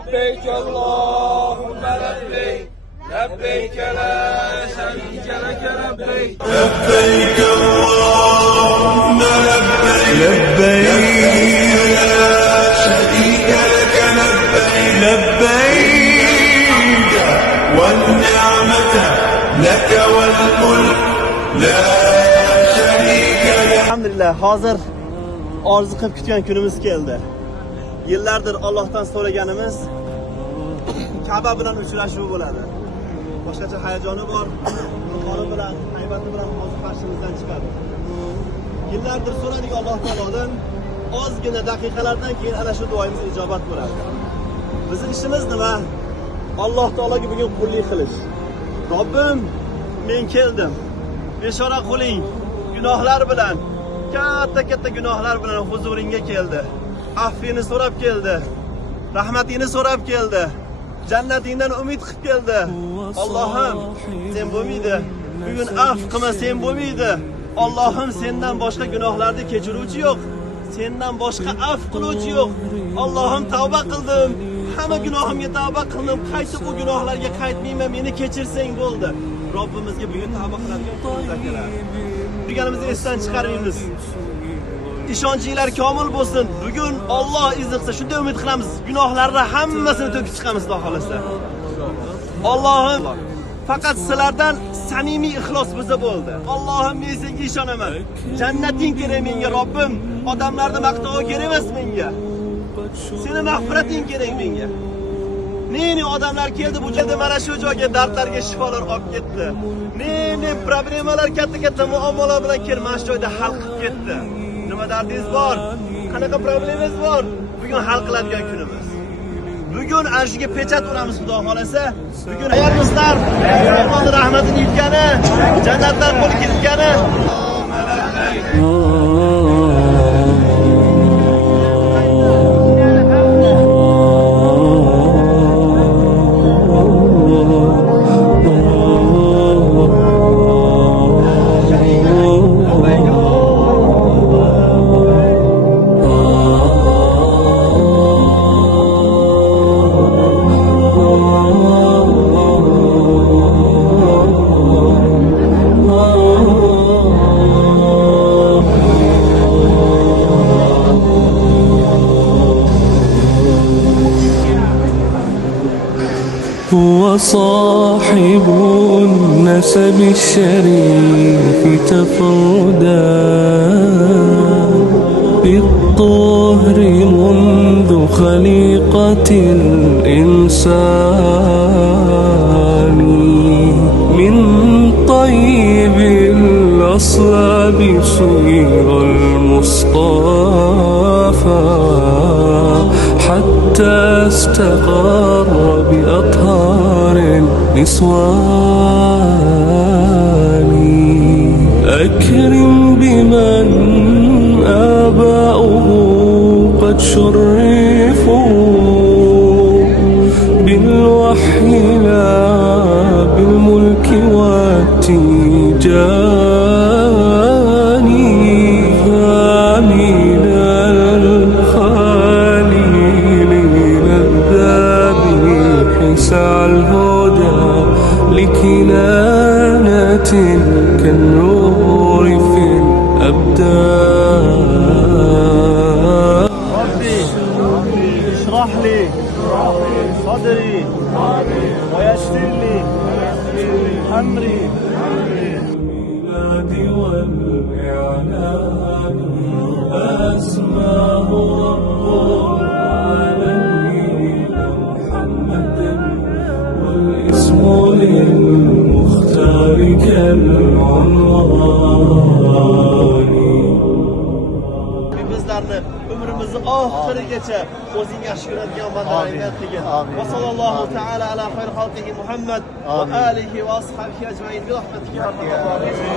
لبيك اللهم لبيك لبيك لا شريك لك لبيك لبيك اللهم لبيك لبيك لا شريك لك لبيك لبيك والنعمة لك والملك لا شريك لك. Alhamdulillah, hozir orzu qilib kutgan kunimiz keldi. Yillardir Allohdan so'raganimiz Ka'ba bilan uchrashuv bo'ladi. Boshqacha hayajoni bor. Qur'oni bilan, haybati bilan hozir qarshimizdan chiqadi. Yillardir so'radik Alloh taolodan, ozgina daqiqalardan keyin ana shu duoyimiz ijobat bo'ladi. Bizning ishimiz nima? Alloh taologa bugun qullik qilish. Robbim, men keldim. Beshora quling gunohlar bilan, katta gunohlar bilan huzuringga keldi. Affini so'rab keldi. Rahmatingni so'rab keldi. Jannatingdan umid qilib keldi. Allohim, sen bo'lmaydi. Bugun afv qilmasang bo'lmaydi. Allohim, sendan boshqa gunohlarni kechiruvchi yo'q. Sendan boshqa afv qiluvchi yo'q. Allohim, tavba qildim. Hamma gunohimga tavba qildim. Qaytib bu gunohlarga qaytmayman. Meni kechirsang bo'ldi. Robbimizga bugun tavba qiladigan kunimiz akalar. Turganimizni esdan chiqarmaymiz. İşonchinglar komil bo'lsin. Bugun Alloh izni qilsa shunday umid qilamiz. Gunohlarni hammasini to'kib chiqamiz Xudo xolasa. Allohim, faqat sizlardan samimiy ixlos bo'lsa bo'ldi. Allohim, men senga ishonaman. Jannating kerak menga Robbim. Odamlarning maqtovi kerak emas menga. Seni mag'firating kerak menga. Ne odamlar keldi bu joyda mana shu joyga dardlarga shifolar olib ketdi. Ne problemalar katta muammolar bilan kelib mana shu joyda hal qilib ketdi. Nima dardingiz bor? Qanaqa problemangiz bor? Bugun hal qiladigan kunimiz. Bugun ana shuga pechat uramiz Xudo xolasa. Bugun ayollar Allohning rahmatini yutgani, jannatdan qo'l ketgani. هو صاحب النسب الشريف تفردا بالطهر منذ خليقة الإنسان من طيب الأصلاب صيغ المصطفى حتى استقر بأطهار النسوان. أكرم بمن آباؤه قد شرفوا بالوحي لا بالملك والتيجان. آمين سعى الهدى لكنانة كالنور في الأبدان. ربي اشرح لي صدري ويسر لي أمري. الميلاد والإعلان أسماه رب العالمين محمدا والاسم للمختار كالعنوان. Bizlarni umrimizni oxirigacha o'zing yaxshi ko'radigan bandalardan qilgin. Va sallallohu ta'ala ala xayr xalqihi Muhammad va alihi va ashabihi ajmain bi rahmatika ya arhamar rohimin.